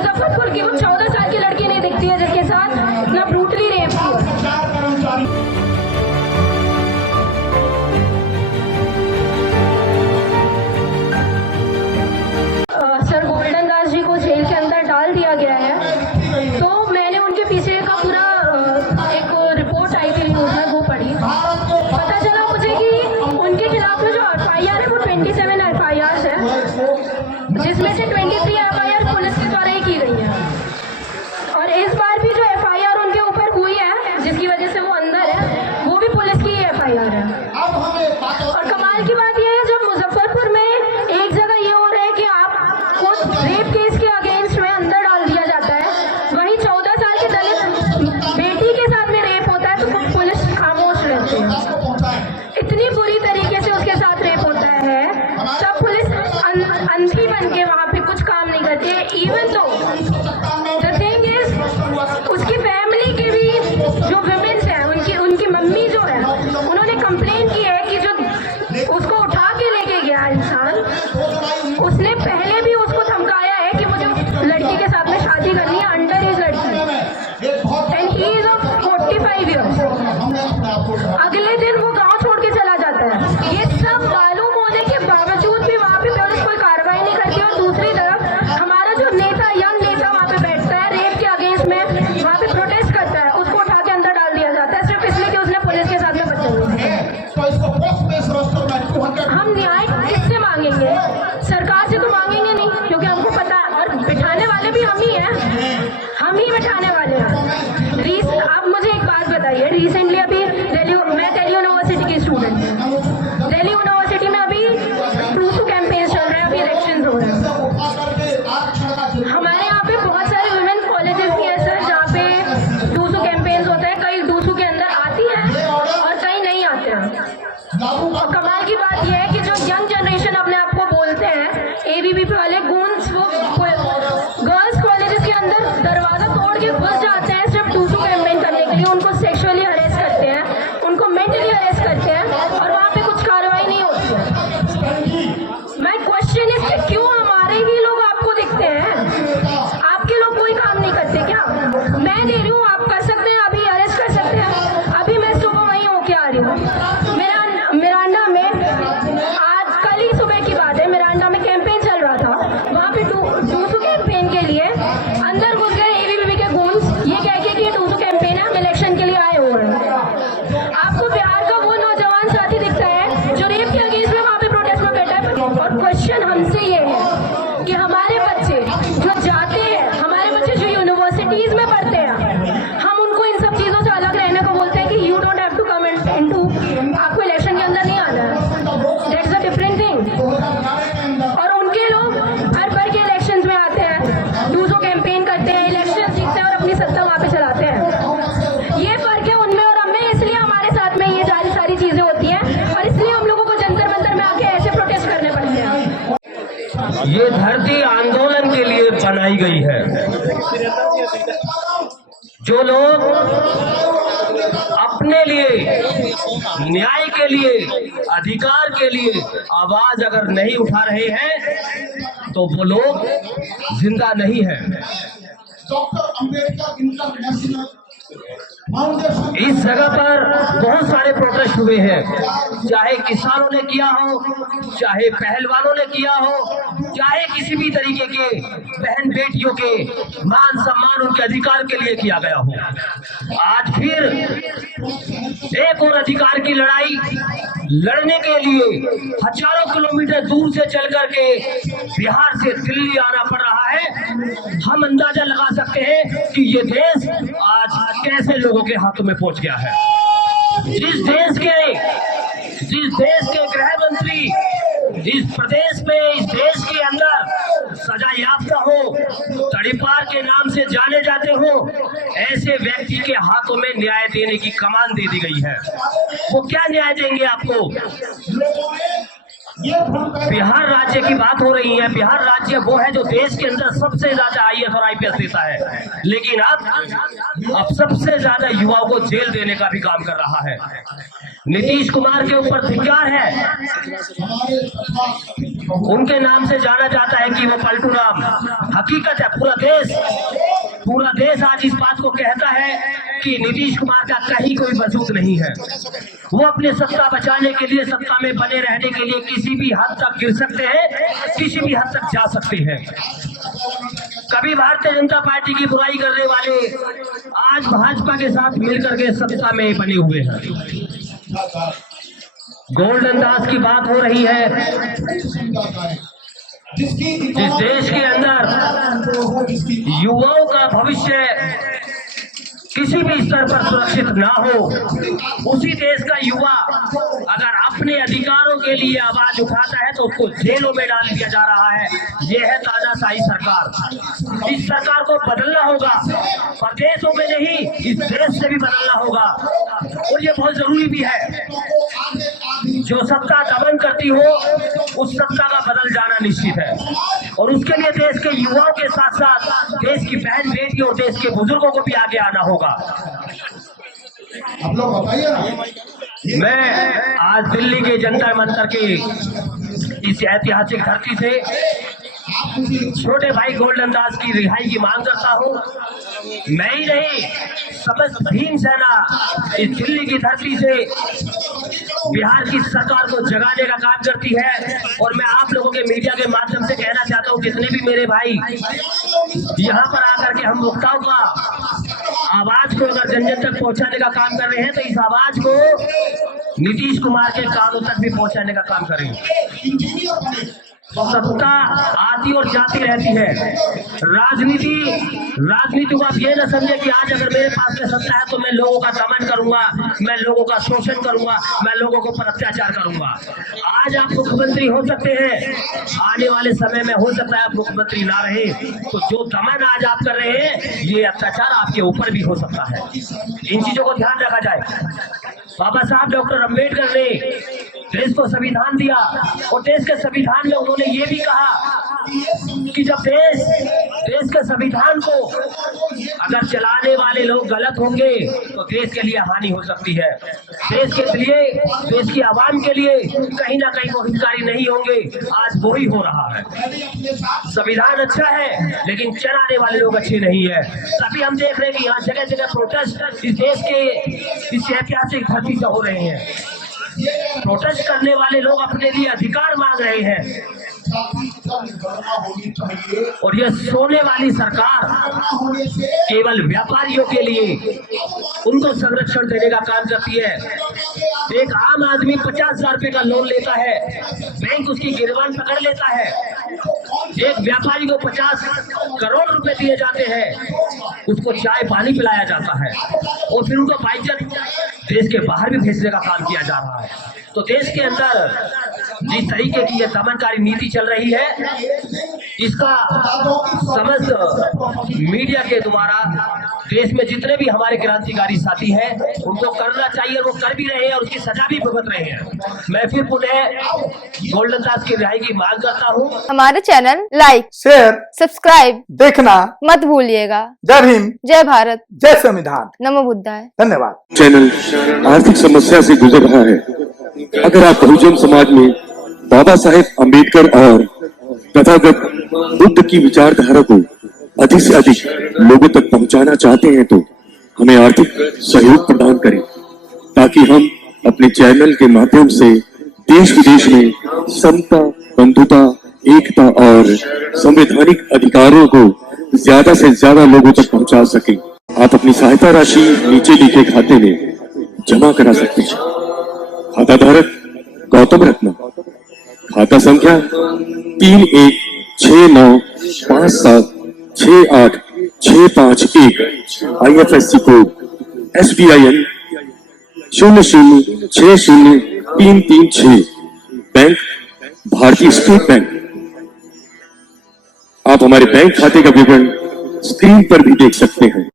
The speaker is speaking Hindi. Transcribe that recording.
मुजफ्फरपुर की वो 14 साल की लड़की नहीं दिखती है जिसके साथ ना brutally rape sir golden Das ji को जेल के अंदर डाल दिया गया है। तो मैंने उनके पीछे का पूरा एक रिपोर्ट आई थी न्यूज़ में, वो पढ़ी। पता चला मुझे कि उनके खिलाफ में जो FIR है वो 27 FIR है, जिसमें से 23 FIR पुलिस के द्वारा ही की गई है। और इस बार भी जो FIR उनके ऊपर हुई है जिसकी वजह से वो अंदर है, वो भी पुलिस की FIR है। और कमाल की बात यह है, जब मुजफ्फरपुर में एक जगह ये हो रहा है कि आपको रेप केस के अगेंस्ट में अंदर डाल दिया जाता है, वहीं 14 साल के दलित बेटी के साथ में रेप होता है तो पुलिस खामोश रहती है। इतनी बुरी तरीके से उसके साथ रेप होता है, तब पुलिस अंधी बन के वहाँ पे कुछ काम नहीं करती है। इवन तो द थिंग इज, उसकी फैमिली के भी जो विमेन्स हैं, उनकी मम्मी जो है, उन्होंने कंप्लेन की है कि जो उसको उठा के लेके गया इंसान, उसने पहले भी उसको धमकाया है कि मुझे उस लड़की के साथ में शादी करनी है, अंडर एज लड़की, and he is of 45 years. अगले दिन वो गांव छोड़ के चला जाता है। ये सब मालूम होने के बावजूद भी वहाँ पे पुलिस कोई कार्रवाई नहीं करती। और दूसरी तरफ हमारा जो नेता, यंग नेता वहाँ पे बैठता है, रेप के अगेंस्ट में वहाँ पे प्रोटेस्ट करता है, उसको उठा के अंदर डाल दिया जाता है सिर्फ इसलिए कि उसने पुलिस के साथ में बदतमीजी की। हम न्याय किससे मांगेंगे? सरकार से तो मांगेंगे नहीं, क्योंकि हमको पता है, और बिठाने वाले भी हम ही हैं, हम ही बिठाने वाले हैं। आप मुझे एक बात बताइए, रिसेंटली अभी मैं दिल्ली यूनिवर्सिटी की स्टूडेंट हूँ। दिल्ली यूनिवर्सिटी में अभी टूसू कैंपेन चल रहा है, अभी इलेक्शन हो रहे हैं। हमारे यहाँ पे बहुत सारे वुमेन कॉलेजेस भी हैं सर, जहाँ पे टूसू कैंपेन होता है। कई टूसू के अंदर आती हैं और कई नहीं आते हैं। और कमाल की बात यह है कि जो यंग जनरेशन अपने आप को बोलते हैं ABVP वाले गूंस, वो गर्ल्स कॉलेजेस के अंदर दरवाजा तोड़ के घुस जाते हैं सिर्फ टूसू कैंपेन करने के लिए। उनको सेक्सुअली हरेस करते हैं, उनको मेंटली हरेस करते हैं, और वहाँ पे कुछ कार्रवाई नहीं होती है। मैं क्वेश्चन इज कि क्यों हमारे ही लोग आपको दिखते हैं, आपके लोग कोई काम नहीं करते क्या? मैं दे रही हूँ, आप कर सकते हैं, अभी अरेस्ट कर सकते हैं। अभी मैं सुबह वहीं होके आ रही हूँ मिरांडा में, आज कल ही सुबह की बात है, मिरांडा में कैंपेन चल रहा था। वहाँ पे टूसू कैंपेन के लिए अंदर घुस गए ABVP के गूंस, ये कह के कि टूसू कैंपेन है, हम इलेक्शन के लिए आए हुए हैं। आपको बिहार का वो नौजवान साथी दिखता है जो रेप के अगेंस्ट में वहाँ पे प्रोटेस्ट में बैठा है। और क्वेश्चन हमसे ये है कि हमारे बच्चे जो जाते हैं, हमारे बच्चे जो यूनिवर्सिटीज में पढ़ते हैं, हम उनको इन सब चीजों से अलग रहने को बोलते हैं कि you don't have to come into, आपको इलेक्शन के अंदर नहीं आना है, दैट्स अ डिफरेंट थिंग। और उनके लोग हर बार के इलेक्शंस में आते हैं, टूसू कैंपेन करते हैं, इलेक्शन जीतते हैं और अपनी सत्ता वहाँ पे चलाते हैं। ये फर्क है उनमें और हमें, इसलिए हमारे साथ में ये सारी चीजें होती हैं, और इसलिए हम लोगों को जंतर मंतर में आके ऐसे प्रोटेस्ट करने पड़ते हैं। ये धरती आंदोलन के लिए बनाई गई है। जो लोग अपने लिए, न्याय के लिए, अधिकार के लिए आवाज अगर नहीं उठा रहे हैं तो वो लोग जिंदा नहीं हैं। डॉक्टर अंबेडकर इंटरनेशनल इस जगह पर बहुत सारे प्रोटेस्ट हुए हैं, चाहे किसानों ने किया हो, चाहे पहलवानों ने किया हो, चाहे किसी भी तरीके के बहन बेटियों के मान सम्मान, उनके अधिकार के लिए किया गया हो। आज फिर एक और अधिकार की लड़ाई लड़ने के लिए हजारों किलोमीटर दूर से चल करके बिहार से दिल्ली आना पड़ रहा है। हम अंदाजा लगा सकते हैं कि ये देश आज कैसे लोगों के हाथों में पहुंच गया है। जिस देश के गृह मंत्री इस प्रदेश में, इस देश के अंदर सजा याफ्ता हो, तड़ीपार के नाम से जाने जाते हो, ऐसे व्यक्ति के हाथों में न्याय देने की कमान दे दी गई है। वो क्या न्याय देंगे आपको? बिहार राज्य की बात हो रही है। बिहार राज्य वो है जो देश के अंदर सबसे ज्यादा IAS और IPS देता है, लेकिन अब सबसे ज्यादा युवाओं को जेल देने का भी काम कर रहा है। नीतीश कुमार के ऊपर धिक्कार है। हमारे सरकार उनके नाम से जाना जाता है कि वो पलटू राम। हकीकत है पूरा देश आज इस बात को कहता है कि नीतीश कुमार का कहीं कोई वजूद नहीं है। वो अपने सत्ता बचाने के लिए, सत्ता में बने रहने के लिए किसी भी हद तक गिर सकते हैं, किसी भी हद तक जा सकते हैं। कभी भारतीय जनता पार्टी की बुराई करने वाले आज भाजपा के साथ मिलकर के सत्ता में बने हुए हैं। गोल्डन दास की बात हो रही है। जिस देश के अंदर युवाओं का भविष्य किसी भी स्तर पर सुरक्षित ना हो, उसी देश का युवा अगर अपने अधिकारों के लिए आवाज उठाता है तो उसको जेलों में डाल दिया जा रहा है। ये है तानाशाही सरकार। इस सरकार को बदलना होगा, प्रदेशों में नहीं, इस देश से भी बदलना होगा। और ये बहुत जरूरी भी है। जो सत्ता दमन करती हो, उस सत्ता का बदल जाना निश्चित है। और उसके लिए देश के युवाओं के साथ साथ देश की बहन बेटियों और देश के बुजुर्गों को भी आगे आना होगा। आप लोग बताइए ना। मैं आज दिल्ली के जंतर मंतर के इस ऐतिहासिक धरती से छोटे भाई गोल्डन दास की रिहाई की मांग करता हूँ। मैं ही नहीं, समस्त भीम सेना इस दिल्ली की धरती से बिहार की सरकार को जगाने का काम करती है। और मैं आप लोगों के मीडिया के माध्यम से कहना चाहता हूँ, जितने भी मेरे भाई यहाँ पर आकर के हम वक्ताओं का आवाज को अगर जन जन तक पहुंचाने का काम कर रहे हैं, तो इस आवाज को नीतीश कुमार के कानों तक भी पहुंचाने का काम करें। सत्ता आती और जाती रहती है। राजनीति को आप ये न समझे कि आज अगर मेरे पास में सत्ता है तो मैं लोगों का दमन करूंगा, मैं लोगों का शोषण करूंगा, मैं लोगों को पर अत्याचार करूंगा। आज आप मुख्यमंत्री हो सकते हैं, आने वाले समय में हो सकता है आप मुख्यमंत्री ना रहे, तो जो दमन आज आप कर रहे हैं, ये अत्याचार आपके ऊपर भी हो सकता है। इन चीजों को ध्यान रखा जाए। बाबा साहब डॉक्टर अम्बेडकर ने देश को संविधान दिया और देश के संविधान में उन्होंने ये भी कहा कि जब देश के संविधान को अगर चलाने वाले लोग गलत होंगे तो देश के लिए हानि हो सकती है। देश के लिए, देश की आवाम के लिए कहीं ना कहीं वो हितकारी नहीं होंगे। आज वो ही हो रहा है। संविधान अच्छा है लेकिन चलाने वाले लोग अच्छे नहीं है। तभी हम देख रहे हैं कि यहाँ जगह जगह प्रोटेस्ट इस देश के इस ऐतिहासिक धरती से हो रहे हैं। प्रोटेस्ट करने वाले लोग अपने लिए अधिकार मांग रहे हैं। और ये सोने वाली सरकार केवल व्यापारियों के लिए उनको संरक्षण देने का काम करती है। एक आम आदमी 50,000 रुपए का लोन लेता है, बैंक उसकी गिरबान पकड़ लेता है। एक व्यापारी को 50 करोड़ रुपए दिए जाते हैं, उसको चाय पानी पिलाया जाता है और फिर उनको बाइज्जत देश के बाहर भी भेजने का काम किया जा रहा है। तो देश के अंदर जिस तरीके की ये दमनकारी नीति चल रही है, इसका समस्त मीडिया के द्वारा देश में जितने भी हमारे क्रांतिकारी साथी हैं उनको करना चाहिए, वो कर भी रहे हैं और उसकी सजा भी भुगत रहे हैं। मैं फिर पुनः गोल्डन दास की रिहाई की मांग करता हूँ। हमारे चैनल लाइक, शेयर, सब्सक्राइब देखना मत भूलिएगा। जय भीम, जय भारत, जय संविधान, नमो बुद्धाय। धन्यवाद। चैनल आर्थिक समस्या से गुजर रहा है। अगर आप बहुजन समाज में बाबा साहेब अम्बेडकर और तथागत बुद्ध की विचारधारा को अधिक से अधिक लोगों तक पहुंचाना चाहते हैं तो हमें आर्थिक सहयोग प्रदान करें, ताकि हम अपने चैनल के माध्यम से देश विदेश में समता, बंधुता, एकता और संवैधानिक अधिकारों को ज्यादा से ज्यादा लोगों तक पहुंचा सकें। आप अपनी सहायता राशि नीचे लिखे खाते में जमा करा सकते हैं। खाता धारक गौतम रत्न, खाता संख्या 3169576865 IFSC कोड SBIN 00603336, बैंक भारतीय स्टेट बैंक। आप हमारे बैंक खाते का विवरण स्क्रीन पर भी देख सकते हैं।